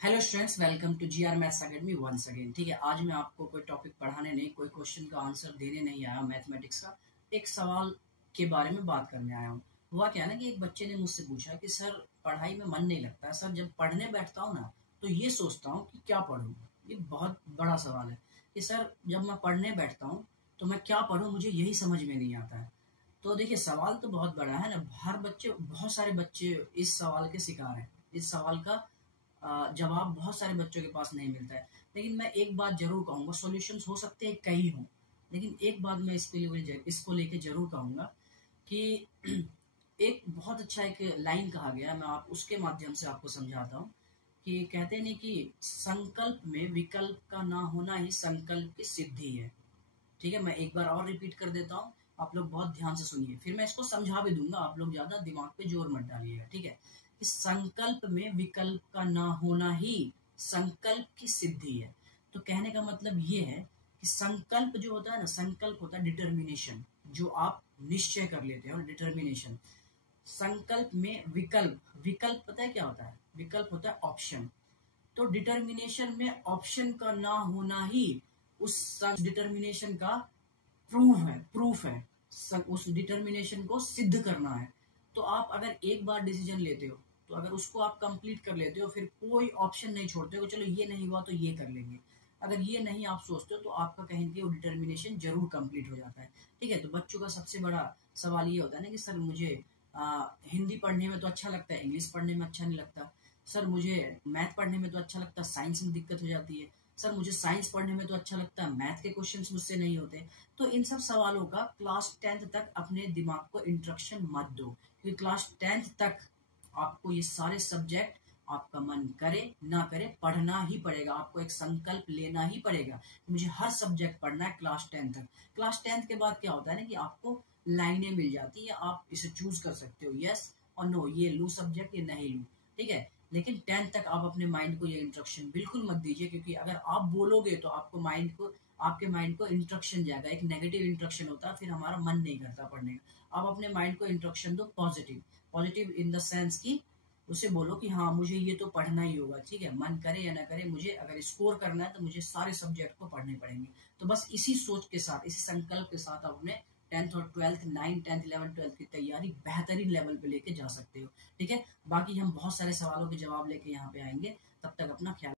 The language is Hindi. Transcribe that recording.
Hello students, welcome to GR maths academy once again. ठीक है, आज मैं आपको कोई टॉपिक पढ़ाने नहीं, कोई क्वेश्चन का आंसर देने नहीं आया मैथमेटिक्स का। एक सवाल के बारे में बात करने आया हूँ। हुआ क्या है ना कि एक बच्चे ने मुझसे पूछा कि सर पढ़ाई में मन नहीं लगता है सर, जब पढ़ने बैठता हूँ ना तो ये सोचता हूँ कि क्या पढूं। ये बहुत बड़ा सवाल है कि सर जब मैं पढ़ने बैठता हूँ तो मैं क्या पढूं, मुझे यही समझ में नहीं आता है। तो देखिए, सवाल तो बहुत बड़ा है ना। बहुत सारे बच्चे इस सवाल के शिकार हैं। इस सवाल का जवाब बहुत सारे बच्चों के पास नहीं मिलता है। लेकिन मैं एक बात जरूर कहूंगा, सॉल्यूशंस हो सकते हैं कई हों, लेकिन एक बात मैं इसको लेके जरूर कहूंगा कि एक बहुत अच्छा एक लाइन कहा गया, मैं आप उसके माध्यम से आपको समझाता हूँ। कि कहते नहीं कि संकल्प में विकल्प का ना होना ही संकल्प की सिद्धि है। ठीक है, मैं एक बार और रिपीट कर देता हूँ, आप लोग बहुत ध्यान से सुनिए, फिर मैं इसको समझा भी दूंगा, आप लोग ज्यादा दिमाग पे जोर मत डालिएगा। ठीक है, कि संकल्प में विकल्प का ना होना ही संकल्प की सिद्धि है। तो कहने का मतलब ये है कि संकल्प जो होता है ना, संकल्प होता है डिटर्मिनेशन, जो आप निश्चय कर लेते हो, डिटर्मिनेशन। संकल्प में विकल्प, विकल्प पता है क्या होता है? विकल्प होता है ऑप्शन। तो डिटर्मिनेशन में ऑप्शन का ना होना ही उस डिटर्मिनेशन का प्रूफ है। उस डिटर्मिनेशन को सिद्ध करना है। तो आप अगर एक बार डिसीजन लेते हो तो अगर उसको आप कंप्लीट कर लेते हो, फिर कोई ऑप्शन नहीं छोड़ते हो, चलो ये नहीं हुआ तो ये कर लेंगे। अगर ये नहीं आप सोचते हो तो आपका कहीं ना कहीं वो डिटर्मिनेशन जरूर कंप्लीट हो जाता है। ठीक है, तो बच्चों का सबसे बड़ा सवाल ये होता है ना कि सर मुझे हिंदी पढ़ने में तो अच्छा लगता है, इंग्लिश पढ़ने में अच्छा नहीं लगता। सर मुझे मैथ पढ़ने में तो अच्छा लगता है, साइंस में दिक्कत हो जाती है। सर मुझे साइंस पढ़ने में तो अच्छा लगता है, मैथ के क्वेश्चंस मुझसे नहीं होते। तो इन सब सवालों का क्लास 10th तक अपने दिमाग को इंस्ट्रक्शन मत दो, क्योंकि क्लास 10th तक आपको ये सारे सब्जेक्ट, आपका मन करे ना करे, पढ़ना ही पड़ेगा। आपको एक संकल्प लेना ही पड़ेगा, मुझे हर सब्जेक्ट पढ़ना है क्लास 10 तक। क्लास 10 के बाद क्या होता है ना कि आपको लाइनें मिल जाती है, आप इसे चूज कर सकते हो, यस और नो, ये लू सब्जेक्ट ये नहीं लू। ठीक है, लेकिन 10th तक आप अपने माइंड को ये इंस्ट्रक्शन बिल्कुल मत दीजिए, क्योंकि अगर आप बोलोगे तो आपके माइंड को इंस्ट्रक्शन जाएगा। एक नेगेटिव इंस्ट्रक्शन होता है, फिर हमारा मन नहीं करता पढ़ने का। आप अपने माइंड को इंस्ट्रक्शन दो positive, positive in the sense की उसे बोलो कि हाँ मुझे ये तो पढ़ना ही होगा। ठीक है, मन करे या ना करे, मुझे अगर स्कोर करना है तो मुझे सारे सब्जेक्ट को पढ़ने पड़ेंगे। तो बस इसी सोच के साथ, इसी संकल्प के साथ आप अपने 10th और 12th, 9th, 10th, 11th, 12th की तैयारी बेहतरीन लेवल पे लेके जा सकते हो। ठीक है, बाकी हम बहुत सारे सवालों के जवाब लेके यहाँ पे आएंगे। तब तक अपना ख्याल